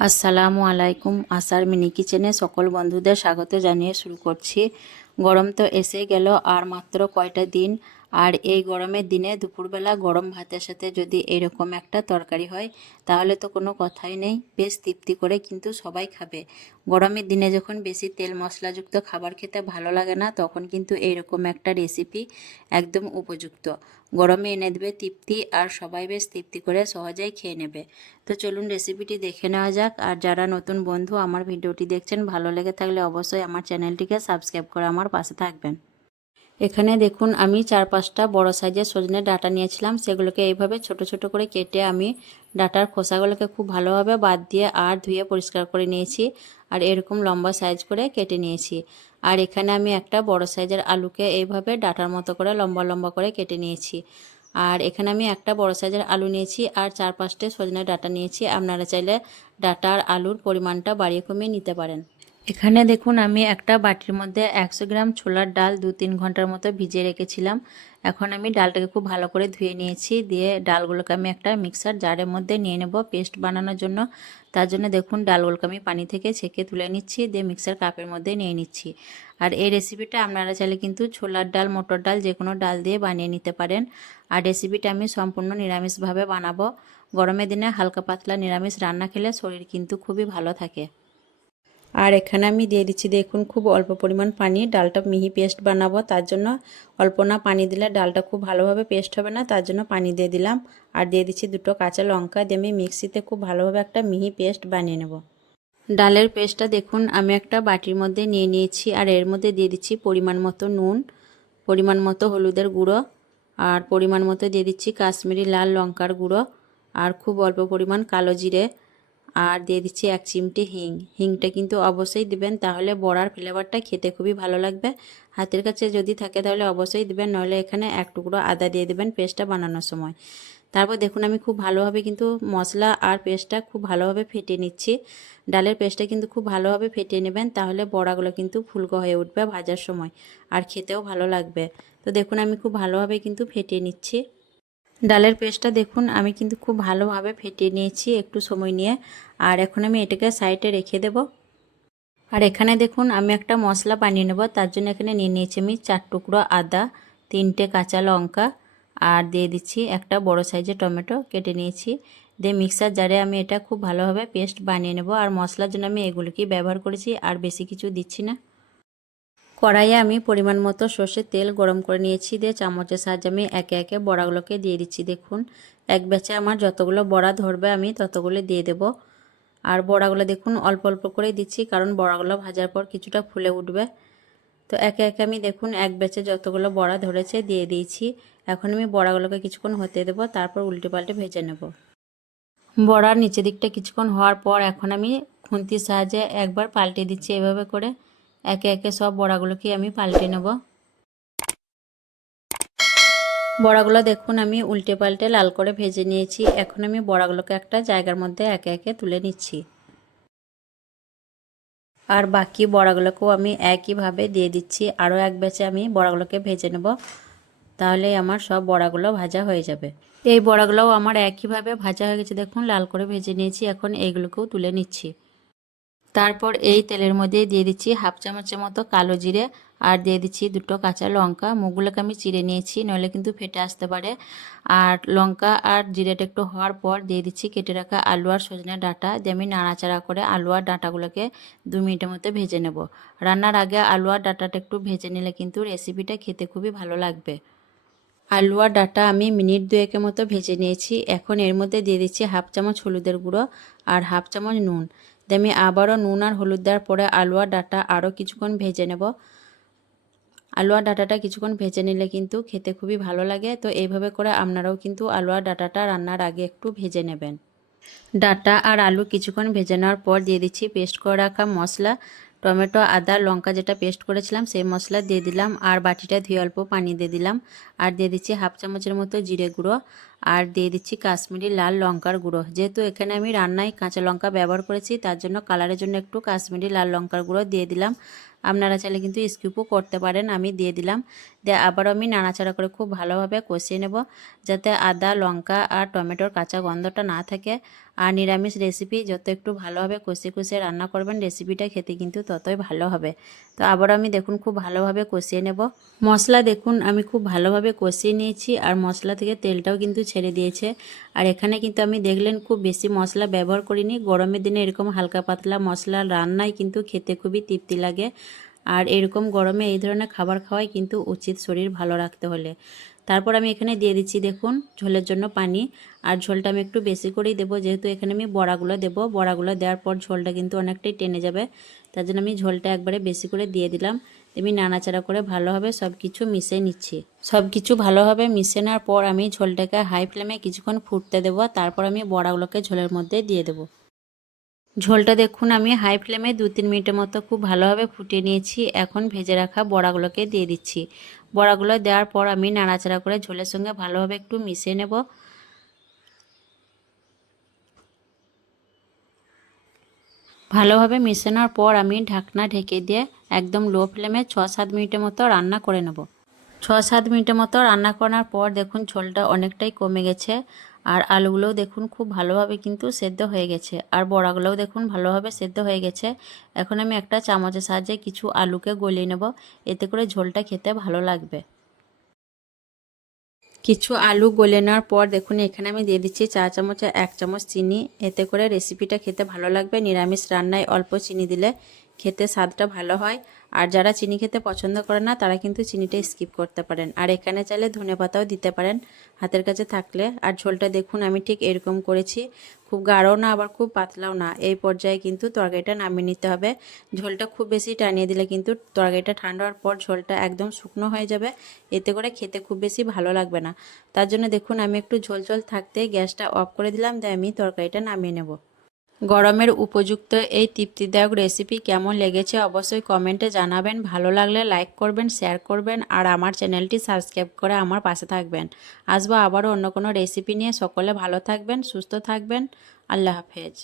আসসালামু আলাইকুম। আসার মিনি কিচেনে সকল বন্ধুদের স্বাগত জানিয়ে শুরু করছি। গরম তো এসে গেল আর মাত্র কয়টা দিন? আর এই গরমের দিনে দুপুরবেলা গরম ভাতের সাথে যদি এরকম একটা তরকারি হয়, তাহলে তো কোনো কথাই নেই। বেশ তৃপ্তি করে কিন্তু সবাই খাবে। গরমের দিনে যখন বেশি তেল মশলাযুক্ত খাবার খেতে ভালো লাগে না, তখন কিন্তু এইরকম একটা রেসিপি একদম উপযুক্ত। গরমে এনে দেবে তৃপ্তি আর সবাই বেশ তৃপ্তি করে সহজেই খেয়ে নেবে। তো চলুন রেসিপিটি দেখে নেওয়া যাক। আর যারা নতুন বন্ধু আমার ভিডিওটি দেখছেন, ভালো লেগে থাকলে অবশ্যই আমার চ্যানেলটিকে সাবস্ক্রাইব করে আমার পাশে থাকবেন। এখানে দেখুন, আমি চার পাঁচটা বড় সাইজের সজনে ডাটা নিয়েছিলাম। সেগুলোকে এইভাবে ছোট ছোট করে কেটে আমি ডাটার খোসাগুলোকে খুব ভালোভাবে বাদ দিয়ে আর ধুয়ে পরিষ্কার করে নিয়েছি আর এরকম লম্বা সাইজ করে কেটে নিয়েছি। আর এখানে আমি একটা বড় সাইজের আলুকে এইভাবে ডাটার মতো করে লম্বা লম্বা করে কেটে নিয়েছি। আর এখানে আমি একটা বড় সাইজের আলু নিয়েছি আর চার পাঁচটা সজনে ডাটা নিয়েছি। আপনারা চাইলে ডাটা আর আলুর পরিমাণটা বাড়িয়ে কমিয়ে নিতে পারেন। এখানে দেখুন, আমি একটা বাটির মধ্যে একশো গ্রাম ছোলার ডাল দু তিন ঘণ্টার মতো ভিজিয়ে রেখেছিলাম। এখন আমি ডালটাকে খুব ভালো করে ধুয়ে নিয়েছি, দিয়ে ডালগুলোকে আমি একটা মিক্সার জারের মধ্যে নিয়ে নেব পেস্ট বানানোর জন্য। তার জন্য দেখুন, ডালগুলোকে আমি পানি থেকে ছেঁকে তুলে নিচ্ছি, দিয়ে মিক্সার কাপের মধ্যে নিয়ে নিচ্ছি। আর এই রেসিপিটা আপনারা চাইলে কিন্তু ছোলার ডাল, মটর ডাল, যে কোনো ডাল দিয়ে বানিয়ে নিতে পারেন। আর রেসিপিটা আমি সম্পূর্ণ নিরামিষভাবে বানাবো। গরমের দিনে হালকা পাতলা নিরামিষ রান্না খেলে শরীর কিন্তু খুবই ভালো থাকে। আর এখানে আমি দিয়ে দিচ্ছি, দেখুন, খুব অল্প পরিমাণ পানি। ডালটা মিহি পেস্ট বানাবো, তার জন্য অল্প না পানি দিলে ডালটা খুব ভালোভাবে পেস্ট হবে না, তার জন্য পানি দিয়ে দিলাম। আর দিয়ে দিচ্ছি দুটো কাঁচা লঙ্কা, দিয়ে আমি মিক্সিতে খুব ভালোভাবে একটা মিহি পেস্ট বানিয়ে নেব। ডালের পেস্টটা দেখুন, আমি একটা বাটির মধ্যে নিয়ে নিয়েছি, আর এর মধ্যে দিয়ে দিচ্ছি পরিমাণ মতো নুন, পরিমাণ মতো হলুদের গুঁড়ো, আর পরিমাণ মতো দিয়ে দিচ্ছি কাশ্মীরি লাল লঙ্কার গুঁড়ো, আর খুব অল্প পরিমাণ কালো জিরে আর দিয়ে দিচ্ছি এক চিমটি হিং। হিংটা কিন্তু অবশ্যই দিবেন, তাহলে বড়ার ফ্লেভারটা খেতে খুবই ভালো লাগবে। হাতের কাছে যদি থাকে তাহলে অবশ্যই দিবেন, নইলে এখানে এক টুকরো আদা দিয়ে দিবেন পেস্টটা বানানোর সময়। তারপর দেখুন আমি খুব ভালোভাবে কিন্তু মশলা আর পেস্টটা খুব ভালোভাবে ফেটে নিচ্ছি। ডালের পেস্টটা কিন্তু খুব ভালোভাবে ফেটিয়ে নেবেন, তাহলে বড়াগুলো কিন্তু ফুলকো হয়ে উঠবে ভাজার সময়, আর খেতেও ভালো লাগবে। তো দেখুন আমি খুব ভালোভাবে কিন্তু ফেটিয়ে নিচ্ছি। ডালের পেস্টটা দেখুন, আমি কিন্তু খুব ভালোভাবে ফেটিয়ে নিয়েছি একটু সময় নিয়ে। আর এখন আমি এটাকে সাইডে রেখে দেব। আর এখানে দেখুন, আমি একটা মশলা বানিয়ে নেব, তার জন্য এখানে নিয়ে নিয়েছি আমি চার টুকরো আদা, তিনটে কাঁচা লঙ্কা, আর দিয়ে দিচ্ছি একটা বড় সাইজের টমেটো কেটে নিয়েছি। দিয়ে মিক্সার জারে আমি এটা খুব ভালোভাবে পেস্ট বানিয়ে নেব। আর মশলার জন্য আমি এগুলোকেই ব্যবহার করেছি, আর বেশি কিছু দিচ্ছি না। কড়াইয়ে আমি পরিমাণ মতো সর্ষের তেল গরম করে নিয়েছি। দিয়ে চামচের সাহায্যে আমি একে একে বড়াগুলোকে দিয়ে দিচ্ছি। দেখুন, এক ব্যাচে আমার যতগুলো বড়া ধরবে আমি ততগুলো দিয়ে দেব। আর বড়াগুলো দেখুন, অল্প অল্প করে দিচ্ছি, কারণ বড়াগুলো ভাজার পর কিছুটা ফুলে উঠবে। তো একে একে আমি দেখুন, এক ব্যাচে যতগুলো বড়া ধরেছে দিয়ে দিয়েছি। এখন আমি বড়াগুলোকে কিছুক্ষণ হতে দেবো, তারপর উল্টে পাল্টে ভেজে নেব। বড়ার নিচের দিকটা কিছুক্ষণ হওয়ার পর এখন আমি খুন্তির সাহায্যে একবার পাল্টে দিচ্ছি এভাবে করে। একে একে সব বড়াগুলোকে আমি পাল্টে নেব। বড়াগুলো দেখুন, আমি উল্টে পাল্টে লাল করে ভেজে নিয়েছি। এখন আমি বড়াগুলোকে একটা জায়গার মধ্যে একে একে তুলে নিচ্ছি। আর বাকি বড়াগুলোকেও আমি একইভাবে দিয়ে দিচ্ছি। আরও এক ব্যাচে আমি বড়াগুলোকে ভেজে নেব। তাহলে আমার সব বড়াগুলো ভাজা হয়ে যাবে। এই বড়াগুলোও আমার একইভাবে ভাজা হয়ে গেছে। দেখুন, লাল করে ভেজে নিয়েছি। এখন এইগুলোকেও তুলে নিচ্ছি। তারপর এই তেলের মধ্যে দিয়ে দিচ্ছি হাফ চামচের মতো কালো জিরে আর দিয়ে দিচ্ছি দুটো কাঁচা লঙ্কা। মুখগুলোকে আমি চিড়ে নিয়েছি, নইলে কিন্তু ফেটে আসতে পারে। আর লঙ্কা আর জিরেটা একটু হওয়ার পর দিয়ে দিচ্ছি কেটে রাখা আলু আর সজনে ডাঁটা। দিয়ে আমি নাড়াচাড়া করে আলু আর ডাঁটাগুলোকে দু মিনিটের মতো ভেজে নেব। রান্নার আগে আলু আর ডাঁটাটা একটু ভেজে নিলে কিন্তু রেসিপিটা খেতে খুবই ভালো লাগবে। আলু আর ডাটা আমি মিনিট দুয়েকের মতো ভেজে নিয়েছি। এখন এর মধ্যে দিয়ে দিচ্ছি হাফ চামচ হলুদের গুঁড়ো আর হাফ চামচ নুন। আমি আবারও নুন আর হলুদ দেওয়ার পরে আলু আর ডাটা আরও কিছুক্ষণ ভেজে নেব। আলু আর ডাটাটা কিছুক্ষণ ভেজে নিলে কিন্তু খেতে খুবই ভালো লাগে। তো এইভাবে করে আপনারাও কিন্তু আলু আর ডাটাটা রান্নার আগে একটু ভেজে নেবেন। ডাটা আর আলু কিছুক্ষণ ভেজে নেওয়ার পর দিয়ে দিচ্ছি পেস্ট করে রাখা মশলা। টমেটো, আদা, লঙ্কা যেটা পেস্ট করেছিলাম, সেই মশলা দিয়ে দিলাম। আর বাটিটা ধুয়ে অল্প পানি দিয়ে দিলাম। আর দিয়ে দিচ্ছি হাফ চামচের মতো জিরে গুঁড়ো। আর দিয়ে দিচ্ছি কাশ্মীরি লাল লঙ্কার গুঁড়ো। যেহেতু এখানে আমি রান্নায় কাঁচা লঙ্কা ব্যবহার করেছি, তার জন্য কালারের জন্য একটু কাশ্মীরি লাল লঙ্কার গুঁড়ো দিয়ে দিলাম। আপনারা চাইলে কিন্তু স্কিপও করতে পারেন, আমি দিয়ে দিলাম। দিয়ে আবারও আমি নাড়াচাড়া করে খুব ভালোভাবে কষিয়ে নেব, যাতে আদা, লঙ্কা আর টমেটোর কাঁচা গন্ধটা না থাকে। আর নিরামিষ রেসিপি যত একটু ভালোভাবে কষিয়ে কষিয়ে রান্না করবেন রেসিপিটা খেতে কিন্তু ততই ভালো হবে। তো আবার আমি দেখুন খুব ভালোভাবে কষিয়ে নেব। মশলা দেখুন, আমি খুব ভালোভাবে কষিয়ে নিয়েছি আর মশলা থেকে তেলটাও কিন্তু ছেড়ে দিয়েছে। আর এখানে কিন্তু আমি দেখলেন খুব বেশি মশলা ব্যবহার করিনি। গরমের দিনে এরকম হালকা পাতলা মশলা রান্নায় কিন্তু খেতে খুবই তৃপ্তি লাগে। আর এরকম গরমে এই ধরনের খাবার খাওয়াই কিন্তু উচিত শরীর ভালো রাখতে হলে। তারপর আমি এখানে দিয়ে দিচ্ছি দেখুন ঝোলের জন্য পানি। আর ঝোলটা আমি একটু বেশি করেই দেবো, যেহেতু এখানে আমি বড়াগুলো দেবো। বড়াগুলো দেওয়ার পর ঝোলটা কিন্তু অনেকটাই টেনে যাবে, তার জন্য আমি ঝোলটা একবারে বেশি করে দিয়ে দিলাম। আমি নাড়াচাড়া করে ভালোভাবে সব কিছু মিশিয়ে নিচ্ছি। সব কিছু ভালোভাবে মিশিয়ে নেওয়ার পর আমি ঝোলটাকে হাই ফ্লেমে কিছুক্ষণ ফুটতে দেবো, তারপর আমি বড়াগুলোকে ঝোলের মধ্যে দিয়ে দেবো। ঝোলটা দেখুন, আমি হাই ফ্লেমে দু তিন মিনিটের মতো খুব ভালোভাবে ফুটিয়ে নিয়েছি। এখন ভেজে রাখা বড়াগুলোকে দিয়ে দিচ্ছি। বড়াগুলো দেওয়ার পর আমি নাড়াচাড়া করে ঝোলের সঙ্গে ভালোভাবে একটু মিশিয়ে নেব। ভালোভাবে মিশানোর পর আমি ঢাকনা ঢেকে দিয়ে একদম লো ফ্লেমে ছ সাত মিনিটের মতো রান্না করে নেব। ছ সাত মিনিটের মতো রান্না করার পর দেখুন ঝোলটা অনেকটাই কমে গেছে আর আলুগুলোও দেখুন খুব ভালোভাবে কিন্তু সেদ্ধ হয়ে গেছে আর বড়াগুলোও দেখুন ভালোভাবে সেদ্ধ হয়ে গেছে। এখন আমি একটা চামচের সাহায্যে কিছু আলুকে গলিয়ে নেব, এতে করে ঝোলটা খেতে ভালো লাগবে। কিছু আলু গলে নেওয়ার পর দেখুন, এখানে আমি দিয়ে দিচ্ছি চা চামচ এক চামচ চিনি। এতে করে রেসিপিটা খেতে ভালো লাগবে। নিরামিষ রান্নায় অল্প চিনি দিলে খেতে স্বাদটা ভালো হয়। আর যারা চিনি খেতে পছন্দ করে না, তারা কিন্তু চিনিটা স্কিপ করতে পারেন। আর এখানে চাইলে ধনে পাতাও দিতে পারেন হাতের কাছে থাকলে। আর ঝোলটা দেখুন, আমি ঠিক এরকম করেছি। খুব গাঢ়ও না, আবার খুব পাতলাও না। এই পর্যায়ে কিন্তু তরকারিটা নামিয়ে নিতে হবে। ঝোলটা খুব বেশি টানিয়ে দিলে কিন্তু তরকারিটা ঠান্ডা হওয়ার পর ঝোলটা একদম শুকনো হয়ে যাবে। এতে করে খেতে খুব বেশি ভালো লাগবে না। তার জন্য দেখুন, আমি একটু ঝোল ঝোল থাকতে গ্যাসটা অফ করে দিলাম। তাই আমি তরকারিটা নামিয়ে নেব। গরমের উপযুক্ত এই তৃপ্তিদায়ক রেসিপি কেমন লেগেছে অবশ্যই কমেন্টে জানাবেন। ভালো লাগলে লাইক করবেন শেয়ার করবেন আর আমার চ্যানেলটি সাবস্ক্রাইব করে আমার পাশে থাকবেন। আসব আবারও অন্য কোনো রেসিপি নিয়ে। সকলে ভালো থাকবেন, সুস্থ থাকবেন। আল্লাহ হাফেজ।